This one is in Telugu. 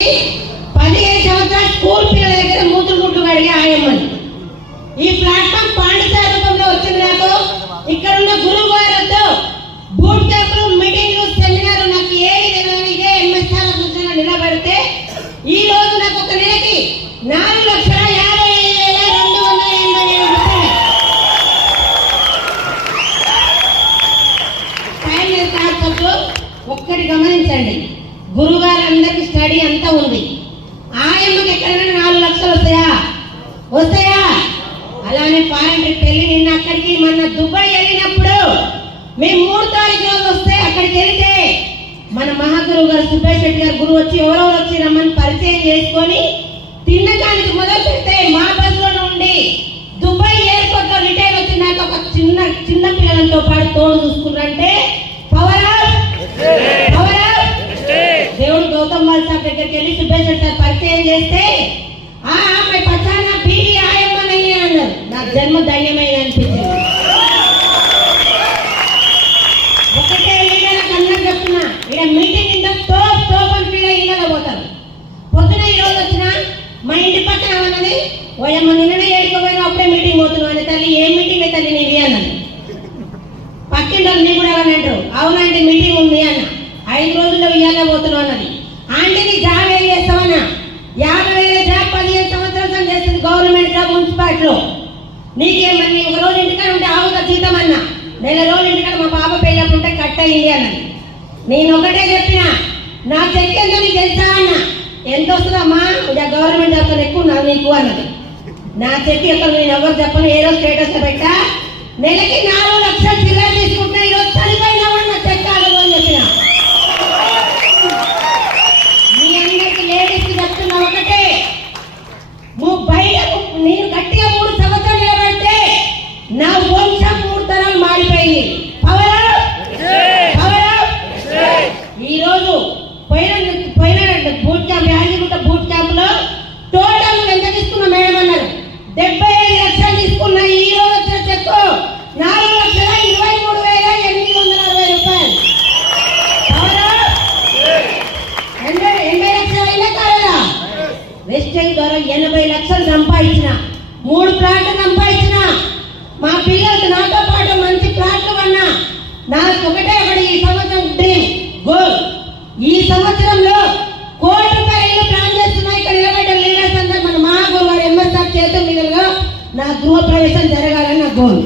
15 సంవత్సరాలు స్కూల్ పిల్లల దగ్గర మూతులు అడిగే ఆయమ్మని ఈ ప్లాట్ఫామ్ పాండిత్య రూపంలో వచ్చింది. నాకు ఇక్కడ ఉన్న గురువు గారితో బూట్ క్యాంపులు, మీటింగ్లు, సెమినార్ నాకు ఏది తెలియదు. ఇదే ఎంఎస్ఆర్ కూర్చొని నిలబడితే ఈ రోజు నాకు ఒక నెలకి 4,55,287. ఒక్కటి గమనించండి, గురువు గారు అందరికి స్టడీ అంతా ఉంది. ఆయమ్మకి ఎక్కడైనా 4 లక్షలు వస్తాయా? అలానే ఫారెన్ ట్రిప్ వెళ్ళి నిన్న అక్కడికి మన దుబాయ్ వెళ్ళినప్పుడు మేము 3 తారీఖు రోజు వస్తే అక్కడికి వెళ్తే మన మహాగురువు గారు సుబ్బయ్య శెట్టి గారు గురువు వచ్చి ఎవరెవరు వచ్చి రమ్మని పరిచయం చేసుకొని తిన్నదానికి మొదలు పెడితే మా బస్సులో నుండి దుబాయ్ ఎయిర్పోర్ట్ లో రిటైర్ వచ్చి నాకు ఒక చిన్న పిల్లలతో పాటు తోడు చూసుకున్నారంటే పవర్ ఆఫ్ దేవుడు గౌతమ్ వాల్ సార్ దగ్గరికి వెళ్ళి సుబ్బయ్య శెట్టి గారు పరిచయం చేస్తే పచ్చాన బీడి ఆయమ్మని అన్నారు. నాకు జన్మ ధన్యమైన అనిపించింది. ఒకటే నాకు అన్నం చెప్తున్నా, ఇక్కడ మీటింగ్ ఇంత తోప్ అని ఫీల్ అయ్యి పోతారు. పొద్దున ఈ రోజు వచ్చిన మా ఇంటి పక్కన ఉన్నది ఓయమ్మ నిన్ననే ఏడుకోపోయినా అప్పుడే మీటింగ్ పోతున్నావు అని. తల్లి ఏ మీటింగ్ తల్లి నీది అన్నది. పక్కింటి నీ కూడా ఎవరని అంటారు. అవునంటే మీటింగ్ ఉంది అన్న. 5 రోజుల్లో ఇయ్యాల పోతున్నావు అన్నది. ఆంటీని జాబ్ ఏం చేస్తామన్నా? 50,000 జాబ్ 15 సంవత్సరాలు చేస్తుంది గవర్నమెంట్ జాబ్ మున్సిపాలిటీలో. నీకేమని ఒక రోజు ఇంటికాడ ఉంటే ఆవుగా జీతం అన్నా, నెల రోజులు ఇంటికాడ మా బాబా పెళ్ళకుంటే కట్ అయ్యింది అన్నది. నేను ఒకటే చెప్పిన, నా చెక్ ఎంత నీకు తెలుసా అన్న. ఎంత వస్తుందమ్మా? గవర్నమెంట్ జాబ్ ఎక్కువ నీకు అన్నది. నా చెక్ ఎక్కడ నేను ఎవరు చెప్పను, ఏ రోజు స్టేటస్ పెట్టా నెలకి 4 లక్షలు చిల్లర తీసుకుంటున్నా. ఈరోజు చనిపోయినా కూడా నా చెక్ ఆగదు అని చెప్పిన. మీ అందరికి లేడీస్ చెప్తున్నా ఒకటే, బయటకు నేను గట్టిగా 3 సంవత్సరాలు నిలబడితే నా వంశం 3 తరాలు మారిపోయింది. ఈ రోజు పోయిన boot camp, Yadagirigutta boot camp లో టోటల్ ఎంత తీసుకున్నా మేడం అన్నారు? 75 లక్షలు తీసుకున్నా. ఈ రోజు వచ్చిన చెక్ 4,23,860 రూపాయలు. 80 లక్షలు అయినా కాదా? వెస్టేజ్ ద్వారా 80 లక్షలు సంపాదించిన, 3 ప్లాట్లు సంపాదించిన. మా పిల్లలకు నాతో పాటు మంచి ప్లాట్లు కొన్నా. నాకు ఒకటి ఈ సంవత్సరం డ్రీమ్ గోల్. ఈ సంవత్సరంలో ₹1,00,00,000 ప్లాన్ చేస్తున్నాయి. ఇక్కడ నిలబడ్డ లీడర్స్ అందరూ మన మహాగురు గారు ఎంఎస్ఆర్ చేతుల మీదుగా నా గృహ ప్రవేశం జరగాలని నా గోల్.